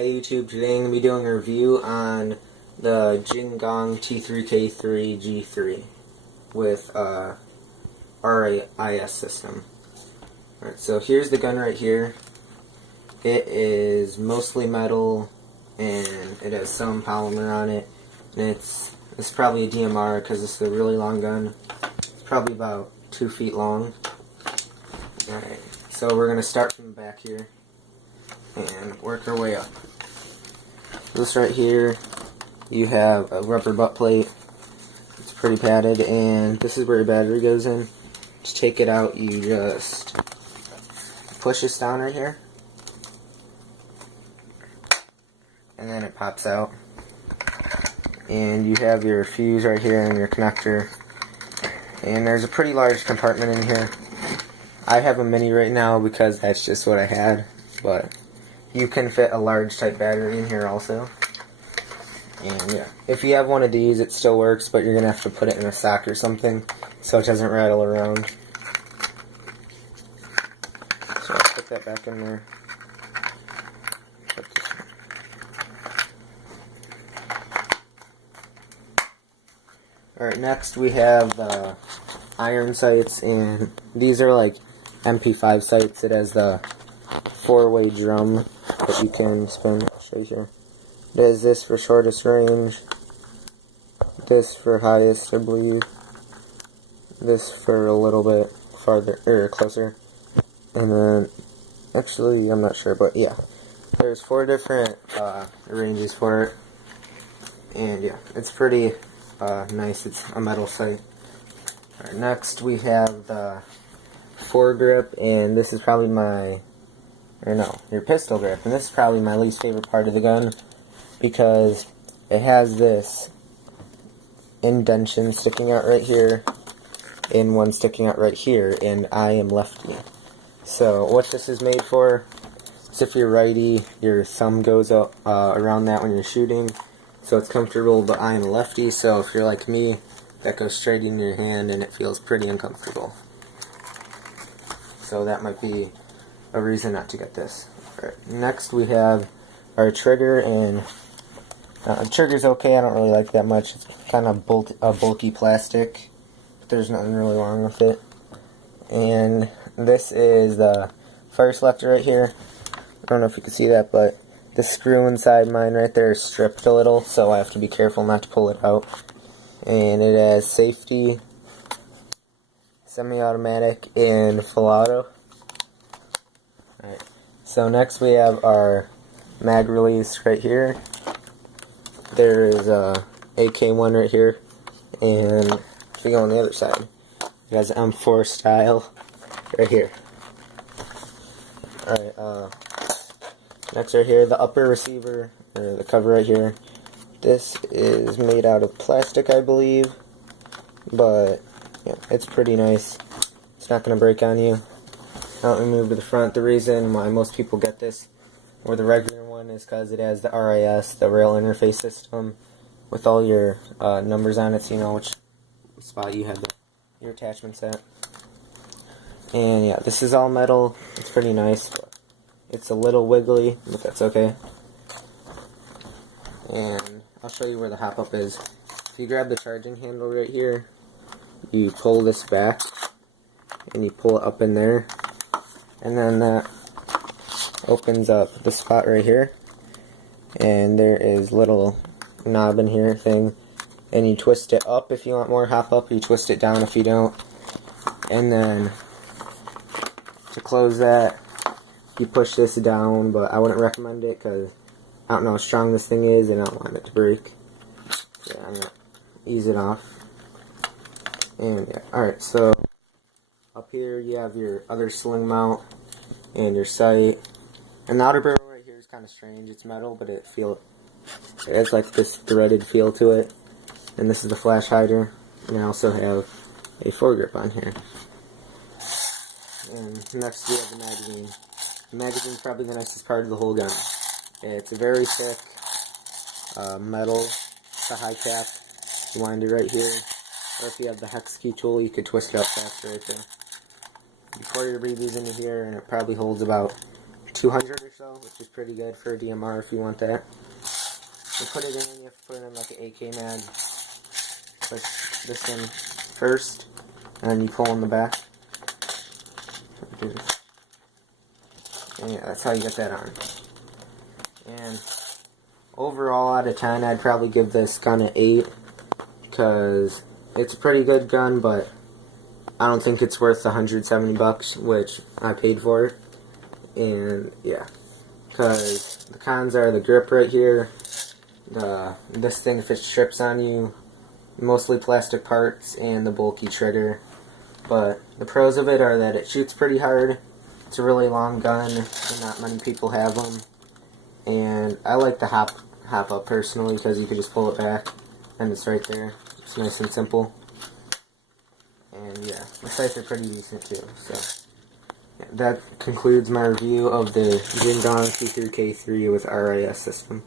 Hey YouTube, today I'm going to be doing a review on the Jing Gong t3-k3 G3 with RIS system. Alright, so here's the gun right here. It is mostly metal and it has some polymer on it. And it's probably a DMR because this is a really long gun. It's probably about 2 feet long. Alright, so we're going to start from the back here and work our way up. This right here, you have a rubber butt plate. It's pretty padded, and this is where your battery goes in. To take it out, you just push this down right here, and then it pops out. And you have your fuse right here and your connector. And there's a pretty large compartment in here. I have a mini right now because that's just what I had, but you can fit a large type battery in here also. And yeah, if you have one of these it still works, but you're going to have to put it in a sock or something so it doesn't rattle around. So I'll put that back in there. Alright, next we have the iron sights, and these are like MP5 sights. It has the 4-way drum that you can spin. I'll show you here. It has this for shortest range, this for highest, I believe, this for a little bit farther, or closer, and then, actually, I'm not sure, but yeah, there's 4 different ranges for it, and yeah, it's pretty nice. It's a metal sight. Alright, next we have the foregrip, and this is probably your pistol grip, and this is probably my least favorite part of the gun because it has this indentation sticking out right here and one sticking out right here, and I am lefty. So what this is made for is if you're righty, your thumb goes up around that when you're shooting, so it's comfortable, but I am lefty, so if you're like me, that goes straight in your hand and it feels pretty uncomfortable. So that might be a reason not to get this. Alright, next we have our trigger, and trigger's okay. I don't really like that much. It's kind of bulky plastic, but there's nothing really wrong with it. And this is the fire selector right here. I don't know if you can see that, but the screw inside mine right there is stripped a little, so I have to be careful not to pull it out. And it has safety, semi-automatic, and full auto. Alright, so next we have our mag release right here. There is a AK-1 right here, and if you go on the other side, it has M4 style right here. Alright, next right here, the upper receiver, or the cover right here. This is made out of plastic, I believe, but yeah, it's pretty nice. It's not going to break on you. I'll remove to the front. The reason why most people get this or the regular one is because it has the RIS, the rail interface system, with all your numbers on it, so you know which spot you have your attachments at. And yeah, this is all metal. It's pretty nice, but it's a little wiggly, but that's okay. And I'll show you where the hop-up is. If you grab the charging handle right here, you pull this back, and you pull it up in there, and then that opens up the spot right here, and there is little knob in here thing, and you twist it up if you want more hop-up, you twist it down if you don't, and then to close that, you push this down, but I wouldn't recommend it because I don't know how strong this thing is and I don't want it to break. Yeah, I'm going to ease it off. And yeah, alright, so up here you have your other sling mount and your sight. And the outer barrel right here is kind of strange. It's metal, but it has like this threaded feel to it. And this is the flash hider. And I also have a foregrip on here. And next we have the magazine. The magazine is probably the nicest part of the whole gun. It's a very thick metal, it's a high cap. You wind it right here, or if you have the hex key tool, you could twist it up faster right there. You pour your BBs into here, and it probably holds about 200 or so, which is pretty good for a DMR if you want that. You put it in, you have to put it in like an AK mag. Push this in first, and then you pull in the back. And yeah, that's how you get that on. And overall, out of 10, I'd probably give this gun an 8, because it's a pretty good gun, but I don't think it's worth the $170, which I paid for it. And yeah, because the cons are the grip right here, this thing if it strips on you, mostly plastic parts, and the bulky trigger. But the pros of it are that it shoots pretty hard, it's a really long gun, and not many people have them. And I like the hop up personally, because you can just pull it back, and it's right there. It's nice and simple. And yeah, the sights are pretty decent too, so. That concludes my review of the Jing Gong T3-k3 with RIS system.